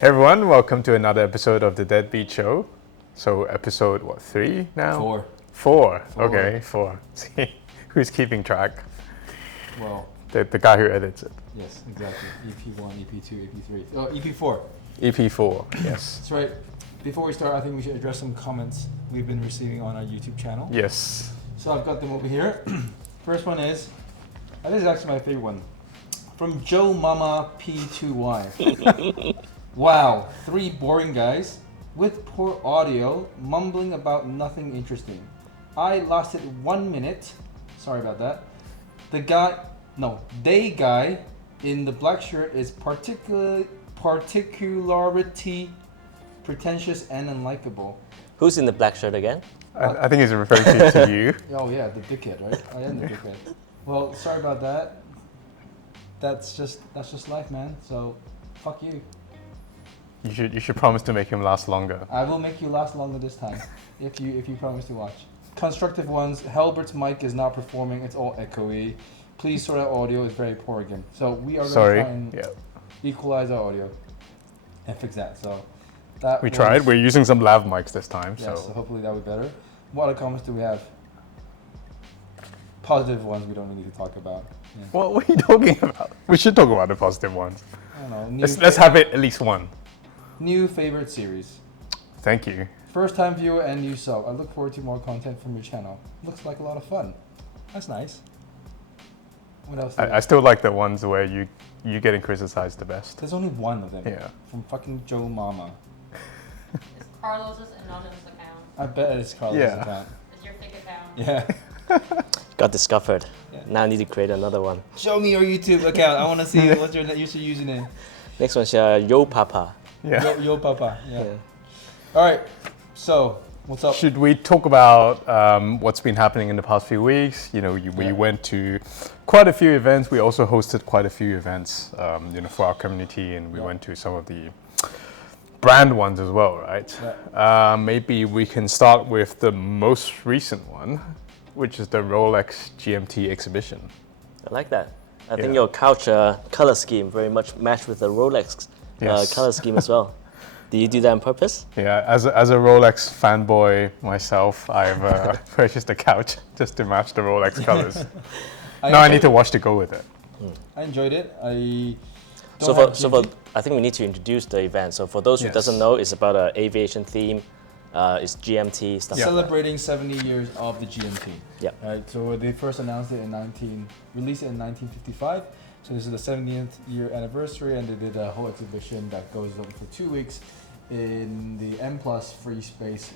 Hey everyone, welcome to another episode of the Deadbeat Show. So episode, 3 now? Four. Four. Okay, 4. See, who's keeping track? Well, The guy who edits it. yes, exactly. EP1, EP2, EP3. Oh, EP4. EP4, yes. That's right. Before we start, I think we should address some comments we've been receiving on our YouTube channel. Yes. So I've got them over here. First one is, this is actually my favorite one. From Joe Mama P2Y. Wow, 3 boring guys with poor audio mumbling about nothing interesting. I lasted 1 minute. Sorry about that. They guy in the black shirt is particularity, pretentious, and unlikable. Who's in the black shirt again? I think he's referring to you. Oh yeah, the dickhead, right? I am the dickhead. Well, sorry about that. That's just life, man. So, fuck you. You should promise to make him last longer. I will make you last longer this time, if you promise to watch. Constructive ones. Halbert's mic is not performing. It's all echoey. Please sort out audio. It's very poor again. So we are going to try and equalize our audio and fix that. So that we tried. We're using some lav mics this time. Yeah, so hopefully that will be better. What other comments do we have? Positive ones we don't really need to talk about. Yeah. What are you talking about? We should talk about the positive ones. I don't know. Let's have it at least one. New favorite series. Thank you. First time viewer and new sub. I look forward to more content from your channel. Looks like a lot of fun. That's nice. What else? I still like the ones where you getting criticized the best. There's only one of them. Yeah. From fucking Joe Mama. It's Carlos's anonymous account. I bet it's Carlos' account. It's your fake account. Yeah. Got discovered. Yeah. Now I need to create another one. Show me your YouTube account. I want to see what's your username. Next one's Yo Papa. Yeah. Yo Papa. Yeah. All right. So, what's up? Should we talk about what's been happening in the past few weeks? We went to quite a few events. We also hosted quite a few events, for our community, and we went to some of the brand ones as well, right? Yeah. Maybe we can start with the most recent one, which is the Rolex GMT exhibition. I like that. I think your couch color scheme very much matched with the Rolex color scheme as well. Do you do that on purpose? Yeah, as a Rolex fanboy myself, I've purchased a couch just to match the Rolex colors. I need to watch to go with it. I enjoyed it. I think we need to introduce the event. So for those who doesn't know, it's about an aviation theme. It's GMT stuff. Celebrating 70 years of the GMT. Yeah. Right. So they first announced it released it in 1955. So this is the 70th year anniversary, and they did a whole exhibition that goes on for 2 weeks in the M+ free space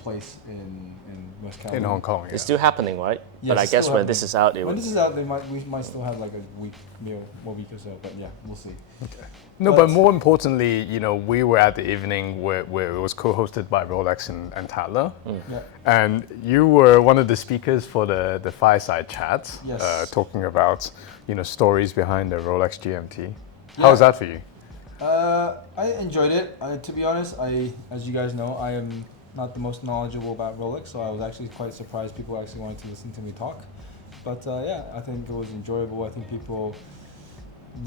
place in West California. In Hong Kong, yeah. It's still happening, right? Yes, but I guess when this is out, this is out, we might still have like a week or so. But yeah, we'll see. Okay. No, but more importantly, we were at the evening where it was co-hosted by Rolex and Tatler. Yeah. And you were one of the speakers for the fireside chat, talking about, stories behind the Rolex GMT. How was that for you? I enjoyed it. To be honest, as you guys know, I am not the most knowledgeable about Rolex, so I was actually quite surprised people actually wanted to listen to me talk. But I think it was enjoyable. I think people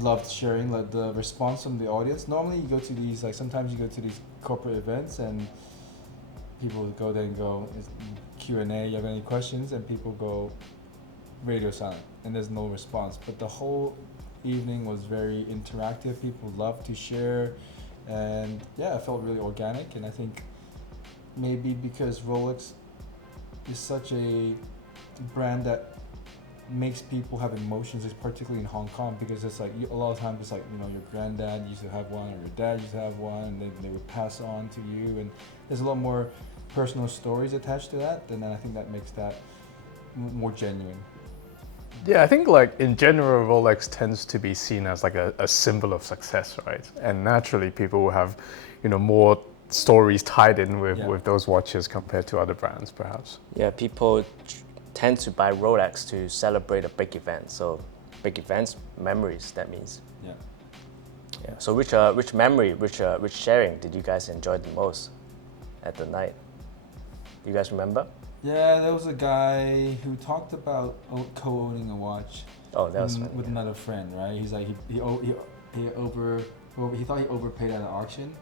loved sharing the response from the audience. Normally you go to these, sometimes you go to these corporate events and people go there and go, Q&A, you have any questions? And people go radio silent and there's no response. But the whole evening was very interactive. People loved to share, and it felt really organic. And I think maybe because Rolex is such a brand that makes people have emotions, particularly in Hong Kong, because it's a lot of times it's your granddad used to have one or your dad used to have one, and then they would pass on to you, and there's a lot more personal stories attached to that, and then I think that makes that more genuine. Yeah, I think in general, Rolex tends to be seen as a symbol of success, right? And naturally, people will have, more stories tied in with those watches compared to other brands, perhaps. Yeah, people tend to buy Rolex to celebrate a big event. So big events, memories, that means. Yeah. Yeah. So which memory, which sharing did you guys enjoy the most at the night? Do you guys remember? Yeah, there was a guy who talked about co-owning a watch. Oh, that was fun, with another friend, right? He's like he he thought he overpaid at an auction,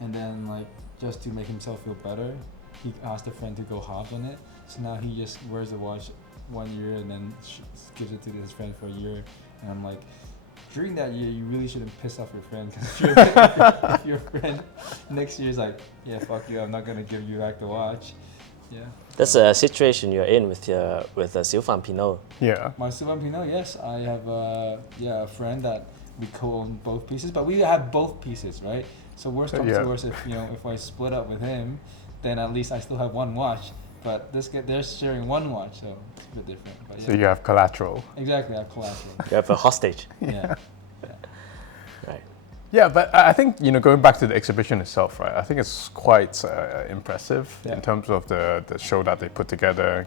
and then like just to make himself feel better, he asked a friend to go halves on it. So now he just wears the watch 1 year and then gives it to his friend for a year. And I'm like, during that year, you really shouldn't piss off your friend, because if your friend next year is like, yeah, fuck you, I'm not gonna give you back the watch. Yeah. That's a situation you're in with Sylvain Pinot. Yeah. My Sylvain Pinot, yes, I have a friend that we co-own both pieces, but we have both pieces, right? So worst comes to worst, if I split up with him, then at least I still have one watch. But they're sharing one watch, so it's a bit different. But yeah. So you have collateral. Exactly, I have collateral. You have a hostage. Yeah. Right. Yeah, but I think, going back to the exhibition itself, right? I think it's quite impressive in terms of the show that they put together.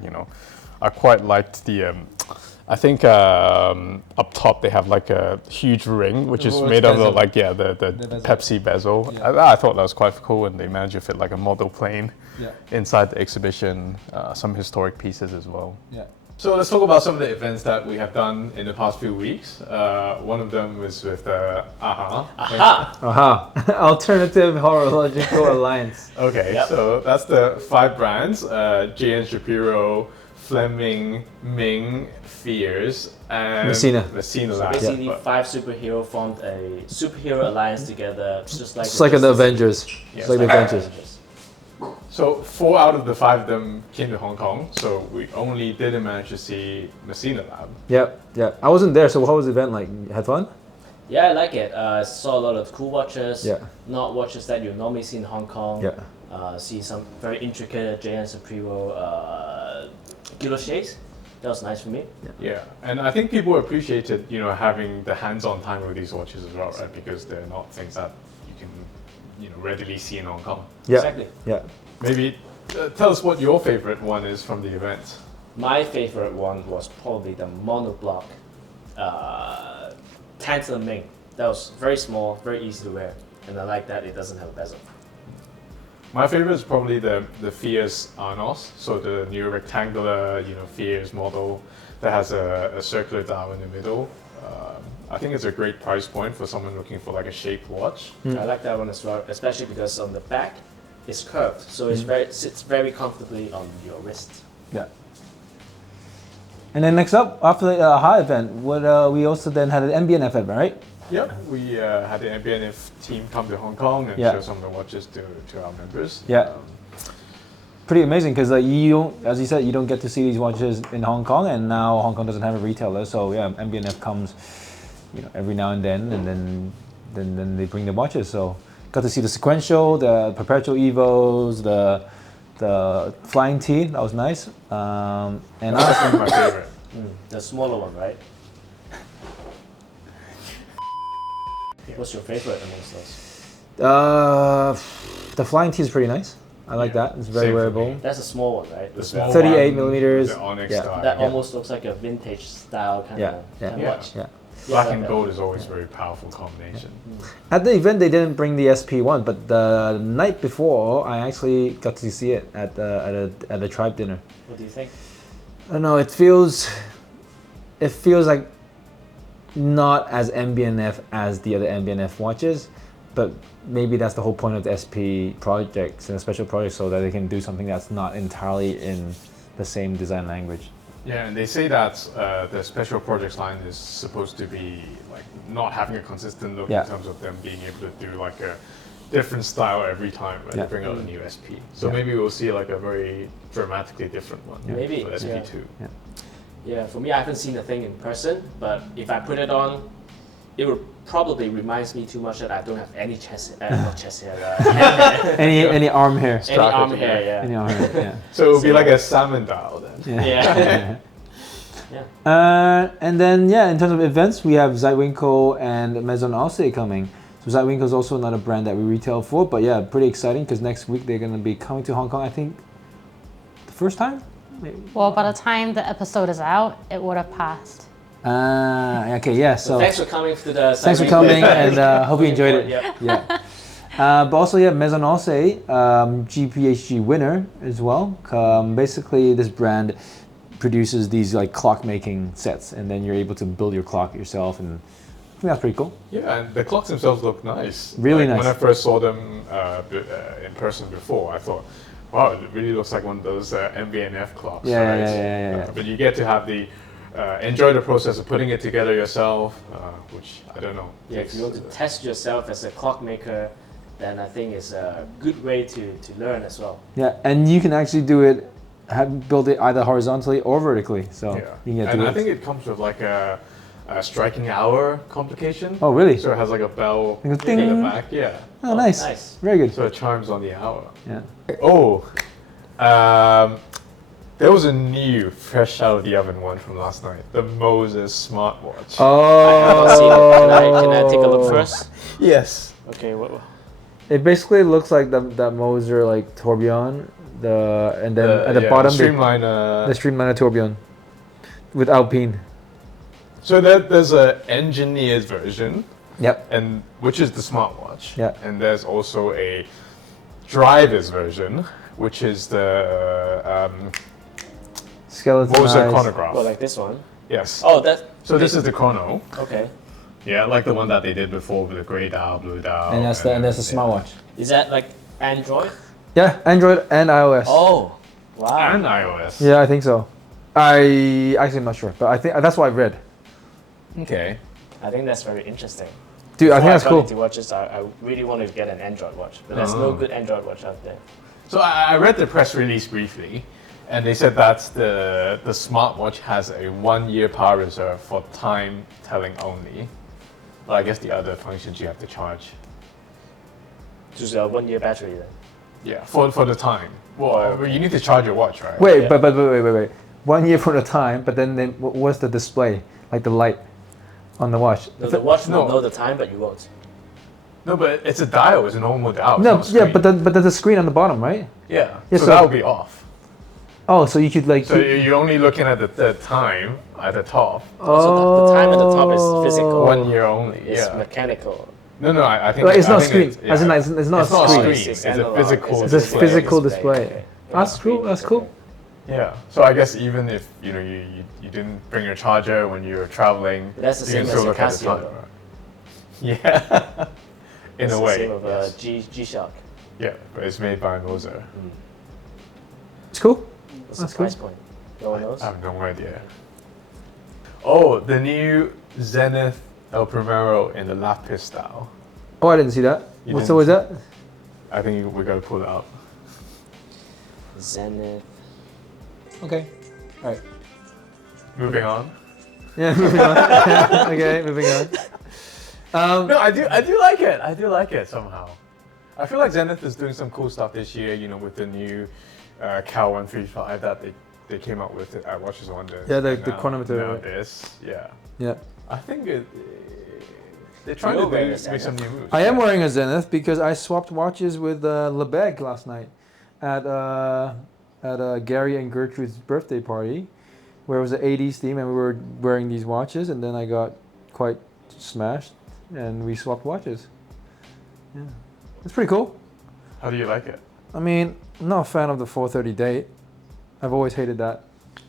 I quite liked the. I think up top they have like a huge ring, which is made of the Pepsi bezel. Yeah. I thought that was quite cool, and they managed to fit like a model plane inside the exhibition. Some historic pieces as well. Yeah. So let's talk about some of the events that we have done in the past few weeks. One of them was with AHA. Alternative Horological Alliance. Okay, so that's the 5 brands: J.N. Shapiro, Fleming, Ming, Fears, and Messina Lab. Basically, 5 superhero formed a superhero alliance together, just like the Avengers. It's like the Avengers. So 4 out of the 5 of them came to Hong Kong. So we only didn't manage to see Messina Lab. Yeah. I wasn't there. So how was the event like? Had fun? Yeah, I like it. Saw a lot of cool watches. Yeah. Not watches that you normally see in Hong Kong. Yeah. See some very intricate J.N. Shapiro guilloches. That was nice for me. Yeah, and I think people appreciated, having the hands-on time with these watches as well, right? Because they're not things that you can, readily see in Hong Kong. Yeah. Exactly. Yeah. Maybe tell us what your favorite one is from the event. My favorite one was probably the monoblock Tantalum Ming. That was very small, very easy to wear, and I like that it doesn't have a bezel. My favorite is probably the Fears Arnos, so the new rectangular, Fears model that has a circular dial in the middle. I think it's a great price point for someone looking for like a shaped watch. I like that one as well, especially because on the back it's curved, so it sits very comfortably on your wrist. Yeah. And then next up, after the AHA event, we also then had an MB&F event, right? Yeah, we had the MB&F team come to Hong Kong and show some of the watches to our members. Yeah. Pretty amazing, because as you said, you don't get to see these watches in Hong Kong, and now Hong Kong doesn't have a retailer. So yeah, MB&F comes, every now and then they bring the watches. So got to see the sequential, the perpetual evos, the flying T. That was nice. And that's my favorite. The smaller one, right? What's your favorite amongst those? The flying T is pretty nice. I like that. It's very wearable. That's a small one, right? The small 38 one, millimeters. The Onyx style. That almost looks like a vintage style kind of watch. Yeah. Black and gold is always a very powerful combination. At the event, they didn't bring the SP1, but the night before, I actually got to see it at a tribe dinner. What do you think? I don't know. It feels like not as MB&F as the other MB&F watches, but maybe that's the whole point of the SP projects and special projects, so that they can do something that's not entirely in the same design language. Yeah, and they say that the special projects line is supposed to be like not having a consistent look in terms of them being able to do like a different style every time when they bring out a new SP. So maybe we'll see like a very dramatically different one. Maybe for SP2. Yeah, for me, I haven't seen the thing in person, but if I put it on, it would probably reminds me too much that I don't have any chest, not chest hair. Any arm hair. Any arm hair, yeah. Any arm hair, yeah. So it would be like a salmon dial then. Yeah. And then, in terms of events, we have Zeitwinkel and Maison Alcée coming. So Zeitwinkel is also another brand that we retail for, but pretty exciting because next week they're going to be coming to Hong Kong, I think, the first time? Maybe. Well, by the time the episode is out, it would have passed. Okay, yeah. So thanks for coming to the. Thanks for coming, and hope you enjoyed it. Yeah. But also, Maison Alcée, GPHG winner as well. Basically, this brand produces these like clock making sets, and then you're able to build your clock yourself and that's pretty cool. Yeah, and the clocks themselves look nice. Really Like, nice. When I first saw them in person before, I thought, wow, it really looks like one of those MB&F clocks. Yeah, right? yeah. But you get to have the enjoy the process of putting it together yourself, which I don't know. Yeah, if you want to test yourself as a clockmaker, then I think it's a good way to learn as well. Yeah, and you can actually do it, build it either horizontally or vertically. So Yeah, you can get and to I it. think it comes with like a striking hour complication. Oh, really? So it has like a bell Like a in ding. the back. Yeah. Oh, nice. Nice. Very good. So it chimes on the hour. Yeah. Oh, there was a new, fresh out of the oven one from last night. The Moses smartwatch. I haven't seen it. Can I take a look first? Yes. Okay, what? It basically looks like that Moser like tourbillon, and then at the yeah, bottom the Streamliner. the Streamliner tourbillon with Alpine. So there's a engineered version, Yep. and which is the smartwatch. Yeah. And there's also a driver's version, which is the Skeleton Moser eyes. chronograph. Well, like this one. Yes. Oh, that. So this is the chrono. Okay. Yeah, like the one that they did before with the grey dial, blue dial. And that's the smartwatch. Is that like Android? Yeah, Android and iOS. Oh, wow. And iOS. Yeah, I think so. I actually am not sure, but I think that's what I read. Okay. I think that's very interesting. Dude, I think that's Before cool. got into watches, I really want to get an Android watch, but there's no good Android watch out there. So I read the press release briefly, and they said that the smartwatch has a 1 year power reserve for time telling only. But I guess the other functions you have to charge. Just a 1 year battery then. Yeah, for the time. Well, you need to charge your watch, right? Wait, Yeah. but wait. 1 year for the time, but then what's the display? Like the light on the watch? No, the watch will No. know the time, but you won't. No, but it's a dial. It's a normal dial. No, it's not a yeah, screen. but there's a screen on the bottom, right? Yeah. Yeah, So so- that will be off. Oh, so you could like. So you're only looking at the time at the top. So the time at the top is physical. 1 year only. It's Yeah. mechanical. No, I think Like, it's I not think screen. yeah. As in, it's not It's a not a screen. screen. It's a analog. physical It's a display. physical display. Okay. That's cool. That's cool. Yeah. So I guess even if you didn't bring your charger when you were traveling, But that's the you same can as still your look at the Casio, time. Yeah. In It's a the way. same with yes. G-Shock. Yeah, but it's made by Moser. It's cool. What's That's the price point? No one knows? I have no idea. Oh, the new Zenith El Primero in the lapis style. Oh, I didn't see that. You What didn't was that? I think we gotta pull it up. Zenith. Okay. All right. Moving on. Yeah, moving on. Okay, moving on. No, I do like it. I do like it somehow. I feel like Zenith is doing some cool stuff this year. With the new Cal 135 that they came out with at Watches Wonder. Yeah, the And chronometer, Now right? this, yeah. Yeah. I think they're trying You're to wearing a make Zenith. some new moves. I am wearing a Zenith because I swapped watches with Lebeg last night at Gary and Gertrude's birthday party, where it was an 80s theme, and we were wearing these watches, and then I got quite smashed, and we swapped watches. Yeah, it's pretty cool. How do you like it? I mean, I'm not a fan of the 430 date. I've always hated that.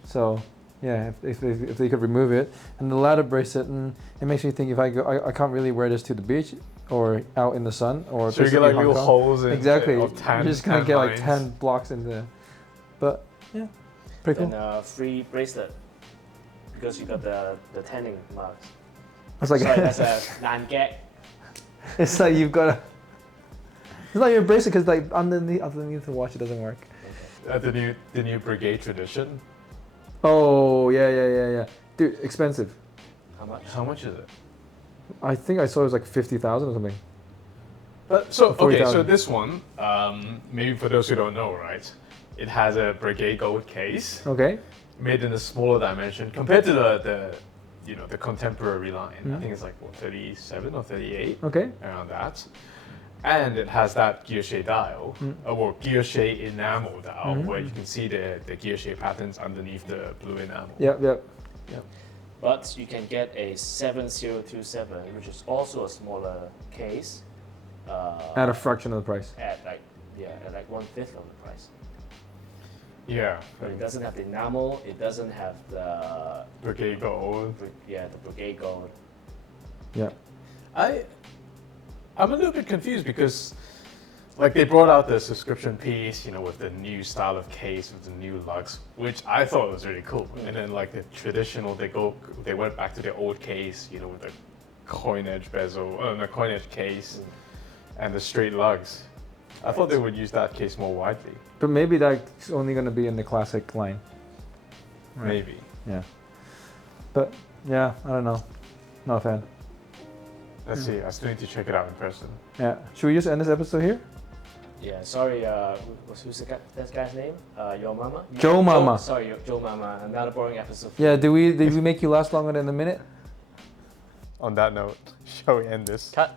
So, yeah, if they could remove it. And the ladder bracelet, it makes me think if I go, I can't really wear this to the beach or out in the sun or So you get basically like Hong little Kong. holes in Exactly. of tan. You're just gonna tan get like lines. 10 blocks in there. But yeah, pretty cool. And free bracelet. Because you got the tanning marks. It's like Sorry, that's a Nangek. it's like you've got a. It's not your bracelet because like underneath the watch it doesn't work. The new brigade tradition. Oh yeah. Dude, expensive. How much? How much is it? I think I saw it was like 50,000 or something. But so okay, 40,000. so this one, maybe for those who don't know, right? It has a brigade gold case Okay. made in a smaller dimension compared to the contemporary line. I Mhm. think it's like what, 37 or 38, Okay. around that. And it has that guilloche dial, or guilloche enamel dial, Mhm. where you can see the guilloche patterns underneath the blue enamel. Yep. But you can get a 7027, which is also a smaller case. At a fraction of the price. at like 1/5 of the price. Yeah, But it doesn't have the enamel. It doesn't have the brigade gold. the brigade gold. Yeah. I'm a little bit confused because, like, they brought out the subscription piece, you know, with the new style of case, with the new lugs, which I thought was really cool. And then, like, the traditional, they went back to their old case, you know, with the coin edge bezel, the coin edge case, and the straight lugs. I thought they would use that case more widely. But maybe that's only going to be in the classic line. Right. Maybe. Yeah. But yeah, I don't know. Not a fan. Let's see. I still need to check it out in person. Yeah. Should we just end this episode here? Yeah. Sorry. Who's that guy's name? Your Mama. Joe Mama. Sorry, Joe Mama. Another boring episode. Yeah. Did we make you last longer than a minute? On that note, shall we end this? Cut.